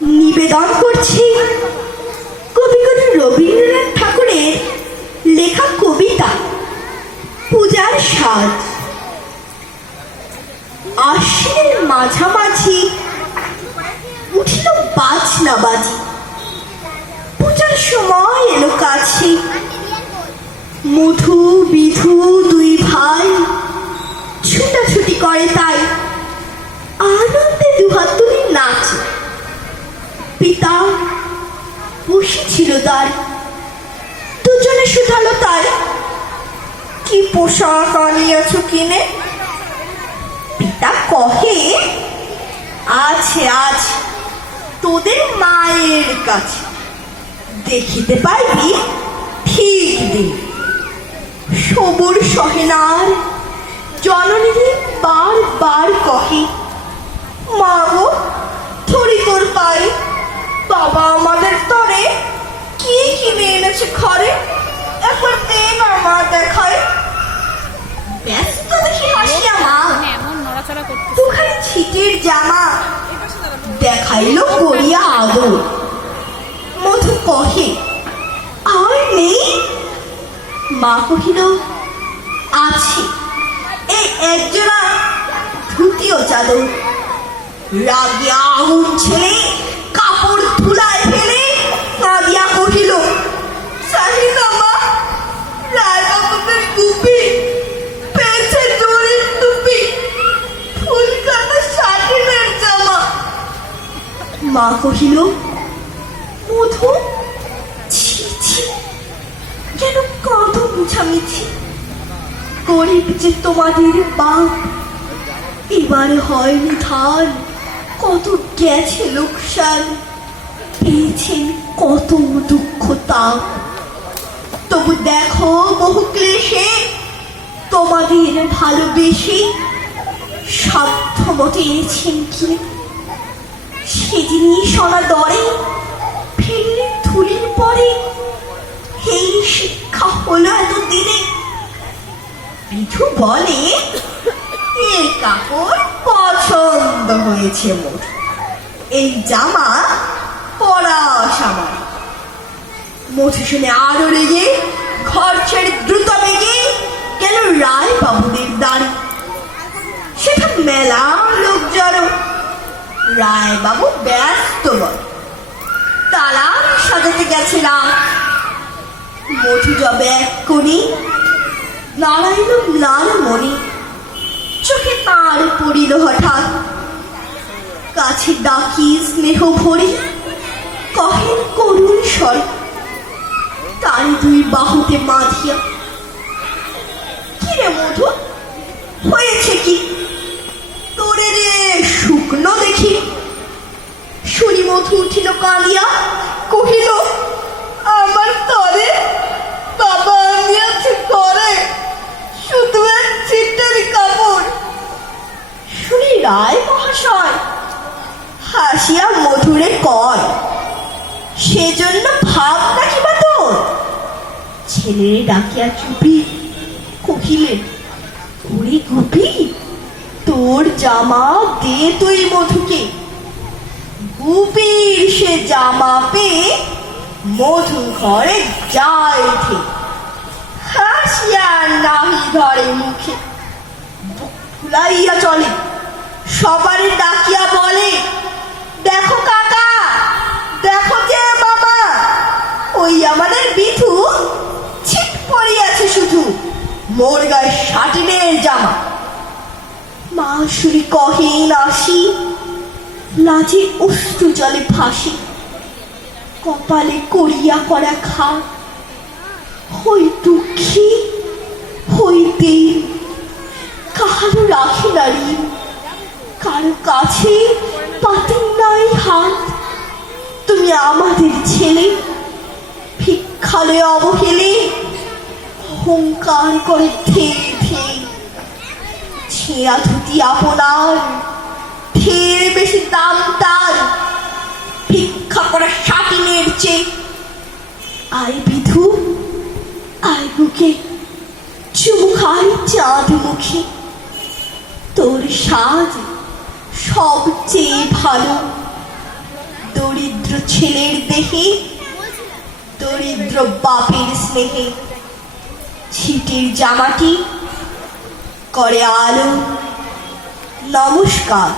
নিবেদন করছি কবিগুরু রবীন্দ্রনাথ ঠাকুরের লেখা কবিতা পূজার সাজ। আশ্বিনের মাঝামাঝি উঠিল বাজনা বাজি, পূজার সময় এলো কাছে। মধু বিধু দুই ভাই ছুটাছুটি করে, তাই আনন্দে দুহাত তুলে নাচে। পিতা বসেছিল তার, দুজনে শুধালো তার, কি পোশাক আনিয়াছ কিনে? পিতা কহে, আছে আছে তোদের মায়ের কাছে, দেখিতে পাইবি ঠিক দিন। সবুর সহেনার জননীরে বার বার কহে, মা গো ধরি তোর পায়ে, বাবা আমাদের তরে কি কিনে এনেছে ঘরে, একবার দে না মা দেখায়। ব্যস্ত দেখি হাসিয়া মা দুখানি ছিটের জামা দেখাইল করিয়া আদর। মধু কহে, আর নেই? মা কহিল, আছে এই একজোড়া ধুতি ও চাদর। রাগিয়া আগুন ছেলে কাপড় ধুলায় ফেলে কাঁদিয়া কহিল, চাহিদা মা রায় বাবুদের টুপি, পেয়েছে জরির টুপি, ফুল কাটা শাটিনের জামা। মা কহিল, মধু ছি ছি, কেন কাঁদো মুছামিছি? গরিব যে তোমাদের বাপ, এবারে হয়নি ধান, কত গেছে লোকসান, পেয়েছেন কত দুঃখ তাপ। তবু দেখো বহু ক্লেশে তোমাদের ভালোবেসে সাধ্য মতো এনেছেন কি, সেদিনই সোনা দরে ফেললে ধুলির পরে, এই শিক্ষা হলো এতদিনে। বিধু বলে, এর কাপড় পছন্দ হয়েছে মোর, এই জামা পরা সামার। মধু শুনে আরো রেগে ঘর ছেড়ে দ্রুত বেগে গেল রায় বাবুদের দ্বারে। সেটা মেলা লোক জড়ো, রায় বাবু ব্যস্ত বল, তারা সাজাতে গেছিলাম। মধু যাবে এক কোণে, নারায়ণ নারমণি, চোখে তার পড়িল হঠাৎ। কাছে ডাকি স্নেহ ভরে কহেন করুণ স্বর, তার দুই বাহুতে বাঁধিয়া, কিরে মধু হয়েছে কি? তোরে রে শুকনো দেখি। শুনি মধু উঠিল কাঁদিয়া, কহিল, আমার তরে বাবা আনিয়াছে করে শুধু এক ছিটের কাপড়। শুনি রায় মহাশয় হাসিয়া মধুরে কয়, সেজন্য ভাব নাকি বা তোর? ছেলেরে ডাকিয়া চুপি কহিলেন, ওরে গুপি, তোর জামা দে তুই মধুকে। গুপির সে জামা পেয়ে মধু ঘরে যায় ঠিক, হাসিয়া নাহি ধরে মুখে, বুক ফুলাইয়া চলে, সবারে ডাকিয়া বলে, দেখো কাকা, দেখো যে বাবা, ওই আমাদের বিধু ছিট পড়িয়াছে শুধু, মোর গায়ে শাটিনের জামা। মা শুনি কহেন আসি, লাজে অশ্রু জলে ভাসি, কপালে করিয়া করা খা, হই দুঃখী হইতে কাহারও রাখি না ঋণ, কারো কাছে পাতেন নাই হাত। তুমি আমাদের ছেলে, ভিক্ষালে অবহেলে হুঙ্কার করে ধে ধে। ছেঁড়া ধুতি আপনার, ঢের বেশি দাম তার, ভিক্ষা করা শাটিনের চেয়ে। আয় বিধু, আয় বুকে, চুমু খাই চাঁদ মুখে। তোর সাজ সবচেয়ে ভালো, দড়ি দরিদ্র ছেলের দেহে দরিদ্র বাপের স্নেহে ছিটের জামাটি করে আলো নমস্কার।